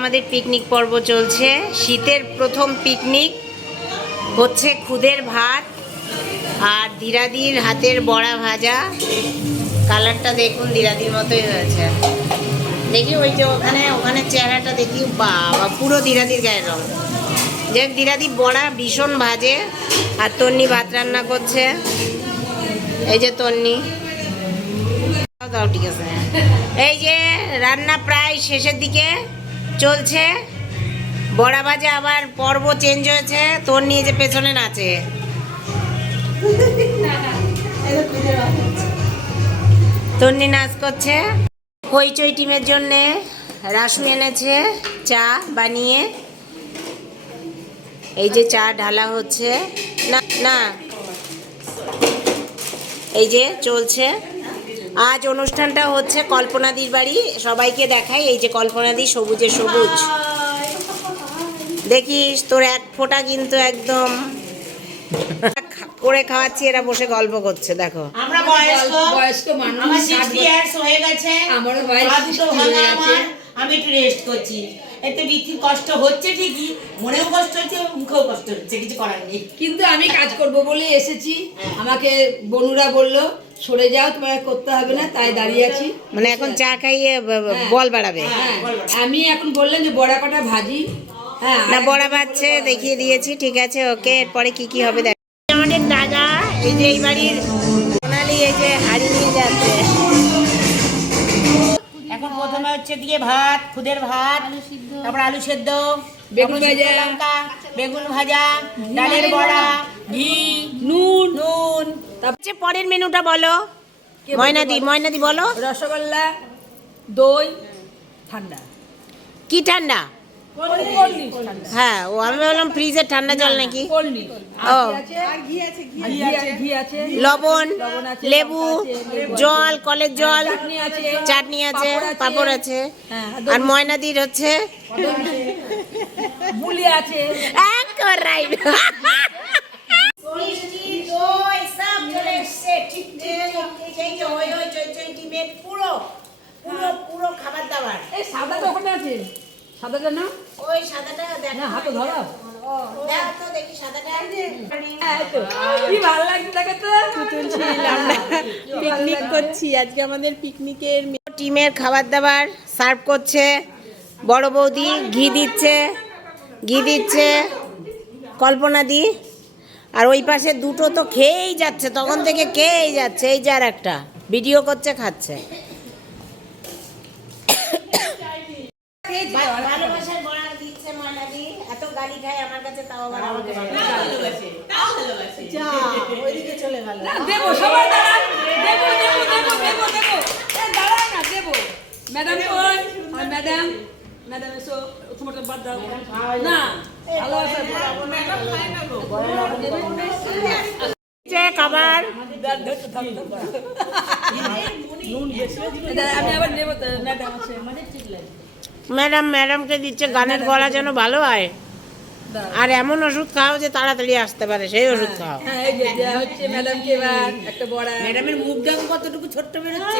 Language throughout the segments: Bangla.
আমাদের পিকনিক পর্ব চলছে। শীতের প্রথম পিকনিক হচ্ছে খুদের ভাত আর ধীরাদির হাতের বড়া ভাজা। কালারটা দেখুন ধীরাদির মতোই হয়েছে। দেখি ওই যে ওখানে ওখানে চেহারাটা দেখি, বাবা, পুরো ধীরাদির গায়ের রং। যে ধীরাদি বড়া ভীষণ ভাজে আর তন্নি ভাত রান্না করছে। এই যে তন্নি। দাও, ঠিক আছে। এই যে রান্না প্রায় শেষের দিকে। চলছে। বড়া ভাজা আবার পর্ব চেঞ্জ হয়েছে। তোর নিয়ে যে পেছনে নাচে। তন্নি নাচ করছে। হইচই টিমের জন্যে রাসু এনেছে চা বানিয়ে। এই যে চা ঢালা হচ্ছে। না না। এই যে চলছে। আজ অনুষ্ঠানটা হচ্ছে কল্পনাদির বাড়ি। সবাইকে দেখাই এই যে কল্পনাদি সবুজে সবুজ। দেখিস তোর এক ফোঁটা কিন্তু একদম করে খাওয়াচ্ছি এরা বসে গল্প করছে দেখো। আমরা বয়স্ক বয়স্ক মানুষ আমার ষাট সিক্সটি বছর। ইয়ার্স হয়ে গেছে। আমারও বয়স 60 ভাঙা আমার। আমি একটু রেস্ট করছি। এতে বৃত্তির কষ্ট হচ্ছে ঠিকই মনেও কষ্ট হচ্ছে মুখেও কষ্ট হচ্ছে কিছু করার নেই। কিন্তু আমি কাজ করব বলে এসেছি। আমাকে বনুরা বলল সরে যাও তোমাকে করতে হবে না তাই দাঁড়িয়ে আছি। মানে এখন চা খাইয়ে হ্যাঁ। বল বাড়াবে? হ্যাঁ আমি এখন বললাম যে বড়া কটা ভাজি। হ্যাঁ না বড়া বাচ্ছে দেখিয়ে দিয়েছি ঠিক আছে ওকে এরপরে কি কি হবে দেখ। আমাদের দাদা এই যে এই বাড়ির সোনালি এই যে হাড়ি নিয়ে যাচ্ছে। এখন প্রথমে হচ্ছে দিয়ে ভাত খুদের ভাত তারপর আলু সেদ্ধ বেগুন ভাজা। লঙ্কা বেগুন ভাজা ডালের বড়া। ঘি নুন। নুন। তারপর পরের মেনুটা বলো। ময়নাদি? ময়নাদি বলো। রসগোল্লা দই ঠান্ডা। কি ঠান্ডা? হ্যাঁ ও আমি বললাম ফ্রিজের ঠান্ডা জল নাকি? ও। আছে? আছে আছে। লবণ লেবু আছে, আছে। জল কলের জল চাটনি আছে পাপড় আছে। আছে। হ্যাঁ, আর ময়নাদির হচ্ছে মুলি আছে একবার রাইট পুরো পুরো পুরো খাবার দাবার। এই সাদাটা ওখানে আছে। সাদাটা না? ওই সাদাটা দেখ না হাতে ধরো। দেখ তো দেখি সাদাটা। হ্যাঁ, এই তো। কি ভালো লাগছে দেখো তো। পিকনিক করছি। আজকে আমাদের পিকনিকের টিমের খাবার দাবার সার্ভ করছে। বড় বৌদি ঘি দিচ্ছে। ঘি দিচ্ছে। কল্পনা দি। আর ওই পাশে দুটো তো খেয়েই যাচ্ছে তখন থেকে খেয়েই যাচ্ছে এই যার একটা ভিডিও করছে খাচ্ছে। ম্যাডাম ম্যাডাম এসো তোমার বাদ দাও। না। ভালোবাসা যে খাবার। আমি আবার নেব তো ম্যাডাম ম্যাডাম ম্যাডামকে দিচ্ছে গানের গলা যেন ভালো হয়। আর এমন ওষুধ খাও যে তাড়াতাড়ি আসতে পারে সেই ওষুধ খাও। হ্যাঁ এই যে দেওয়া হচ্ছে ম্যাডামকে এবার একটা বড়া ম্যাডামের মুখ দেখো কতটুকু ছোট্ট বেরোচ্ছে।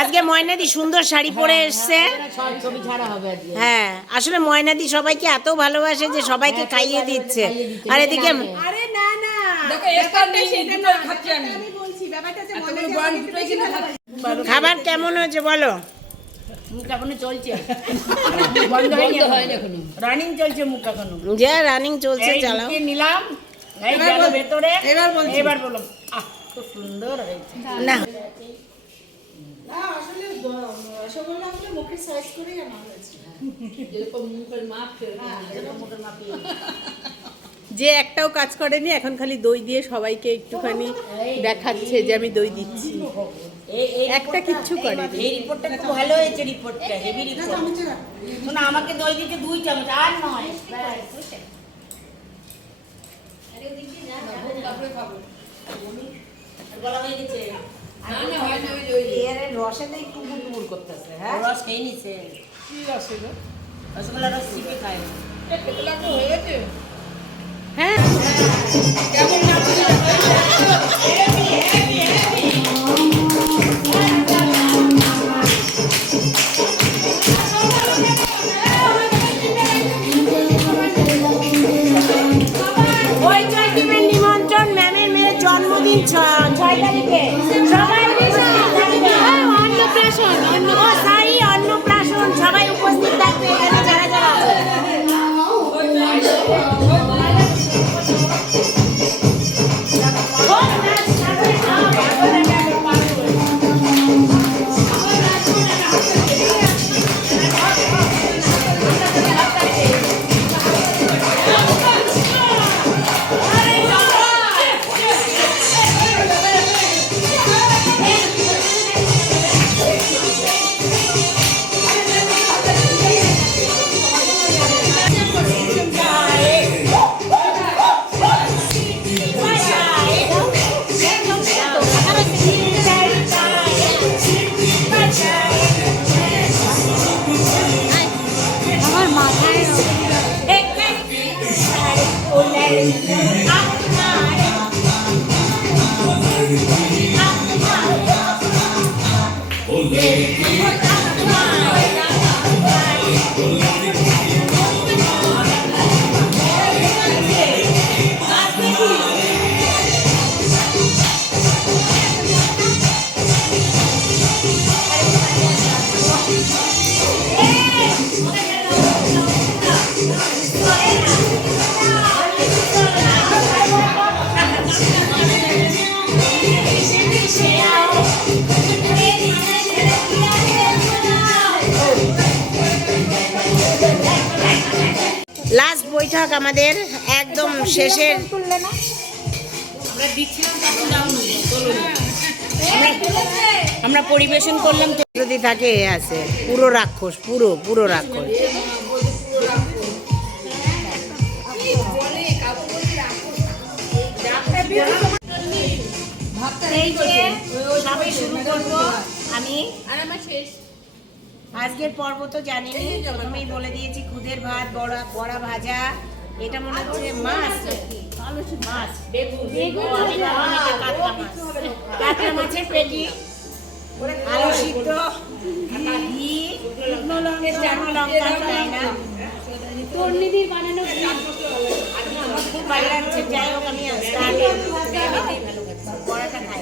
আজকে ময়নাদি সুন্দর শাড়ি পরে এসছে। হ্যাঁ আসলে ময়নাদি সবাইকে এত ভালোবাসে যে সবাইকে খাইয়ে দিচ্ছে। আর এদিকে আরে না না। মনে খাবার কেমন হয়েছে বলো? মুখ এখনও চলছে। বন্ধ হয়নি এখনও। রানিং চলছে মুখ এখনও। যে রানিং চলছে চালাও। নিলাম এই গেল ভেতরে। এবার বলছি। এবার বললাম আহ খুব সুন্দর হয়েছে। না। না। আসলে রসগোল্লা আসলে মুখে সাইজ করে আনা হয়েছে যেরকম মুখের মাপ যে একটাও কাজ করেনি এখন খালি দই দিয়ে সবাইকে একটুখানি দেখাচ্ছে যে আমি দই দিচ্ছি। একটা রিপোর্টটা- কিচ্ছু এই- এই রিপোর্টটা খুব ভালো হয়েছে রিপোর্টটা হেভি রিপোর্ট শোনো আমাকে দই দিতে দুই চামচ আর নয়। গলা হয়ে গেছে। রসেতে একটু গুড় করতেছে হ্যাঁ? রস খেয়ে নিছে। রসগোল্লা রস চিপে খায়। না এ, হয়ে। গেছে হ্যাঁ কেমন Yeah. লাস্ট বৈঠক আমাদের একদম শেষের। আমরা পরিবেশন করলাম তো। যদি থাকে এ আছে। পুরো রাক্ষস পুরো পুরো রাক্ষস। এই যে সবে শুরু করব আমি। আজকের পর্ব তো জানিনি প্রথমেই বলে দিয়েছি খুদের ভাত বড়া বড়া ভাজা। এটা মনে হচ্ছে মাছ মাছ। আমি কাতলা মাছের পেটি আলু সিদ্ধ ঘি খুব ভালো লাগছে যাই হোক আমি বড়াটা খাই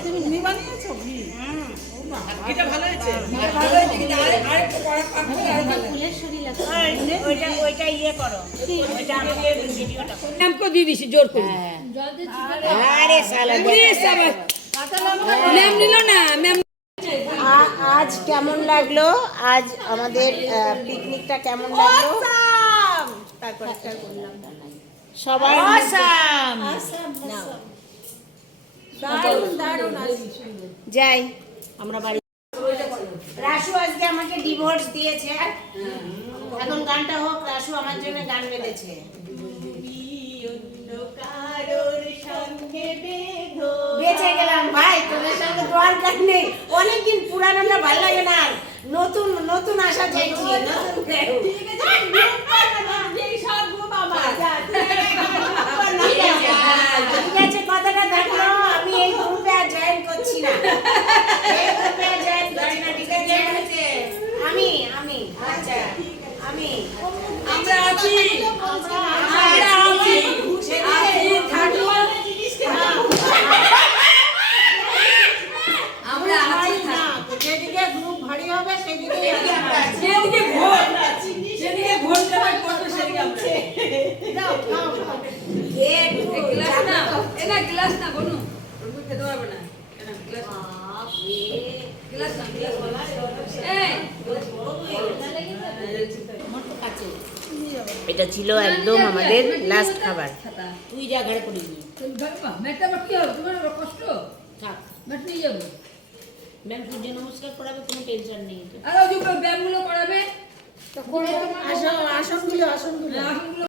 ওইটা ওইটা ইয়ে করো। ওইটা আমাকে ভিডিওটা করো। দিয়ে দিছি জোর করে। আরে সালা ম্যাম নিল না ম্যাম আজ কেমন লাগল? আজ আমাদের পিকনিকটা কেমন লাগল? সবাই যাই আমরা বাড়ি রাসু আজকে আমাকে ডিভোর্স দিয়েছে। এখন গানটা হোক, রাসু আমার জন্য গান বেঁধেছে। বেঁচে গেলাম ভাই, তোদের সঙ্গে দরকার নেই। অনেকদিন পুরানোটা ভালো লাগে না। নতুন নতুন আশা চাইছি কথাটা থাকল, আমি এই গ্রুপে আর জয়েন করছি না এই গ্রুপে আর জয়েন করছি না ঠিক আছে আমি আমি আচ্ছা আমি আমরা আছি আমরা আছি আছি থাকব আমরা আছি যেদিকে গ্রুপ ভারী হবে সেদিকে যেদিকে ভোট যেদিকে ভোট দেওয়ার করবে সেদিকে আমরা এই গ্লাস না এ না গ্লাস না বনু ওর মুখে খেতে পারবে না এ না, গ্লাস না। গ্লাস না গ্লাস বলা এই এটা ছিল একদম আমাদের লাস্ট খাবার। তুই যা ঘরে করে নিয়ে কষ্ট থাক। যাব ম্যাম সূর্য নমস্কার করাবে কোনো টেনশন নেই তো। আর ওই ব্যায়ামগুলো করাবে। আসনগুলো আসনগুলো। আসনগুলো